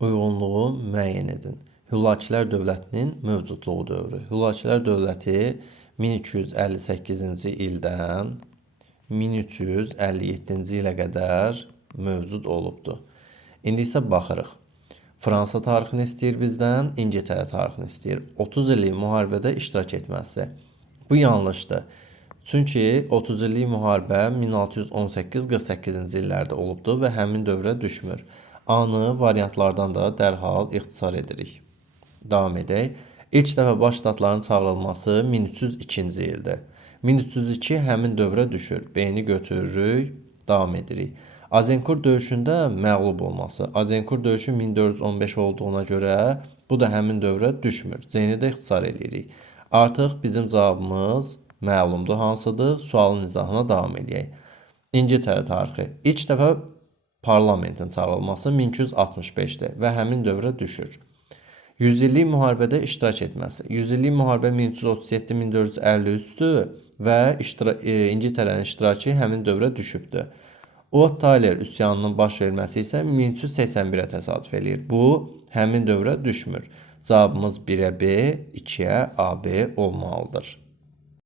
Uyğunluğu müəyyən edin. Hülakülər dövlətinin mövcudluğu dövrü. Hülakülər dövləti 1258-ci ildən 1357-ci ilə qədər mövcud olubdur. İndi isə baxırıq. Fransa tarixini istəyir bizdən, İngiltərə tarixini istəyir. 30 illik müharibədə iştirak etməsi. Bu yanlışdır. Çünki 30 illik müharibə 1618-48-ci illərdə olubdur və həmin dövrə düşmür. A-nı variantlardan da dərhal ixtisar edirik. Davam edək. İlk dəfə baş ştatların çağırılması 1302-ci ildir. 1302 həmin dövrə düşür. B-ni götürürük, davam edirik. Azincourt döyüşündə məğlub olması. Azincourt döyüşü 1415 olduğuna görə bu da həmin dövrə düşmür. C-ni də ixtisar edirik. Artıq bizim cavabımız məlumdur hansıdır? Sualın izahına davam edək. İngiltərə tarixi. İlk dəfə parlamentin çağırılması 1265-dir və həmin dövrə düşür. 100 illik müharibədə iştirak etməsi. 100 illik müharibə 1337-1453-dür və İngiltərənin iştirakı həmin dövrə düşübdür. Ot Tyler üsyanının baş verməsi isə 1381-ə təsadüf eləyir. Bu, həmin dövrə düşmür. Cavabımız 1-ə B, 2-ə AB olmalıdır.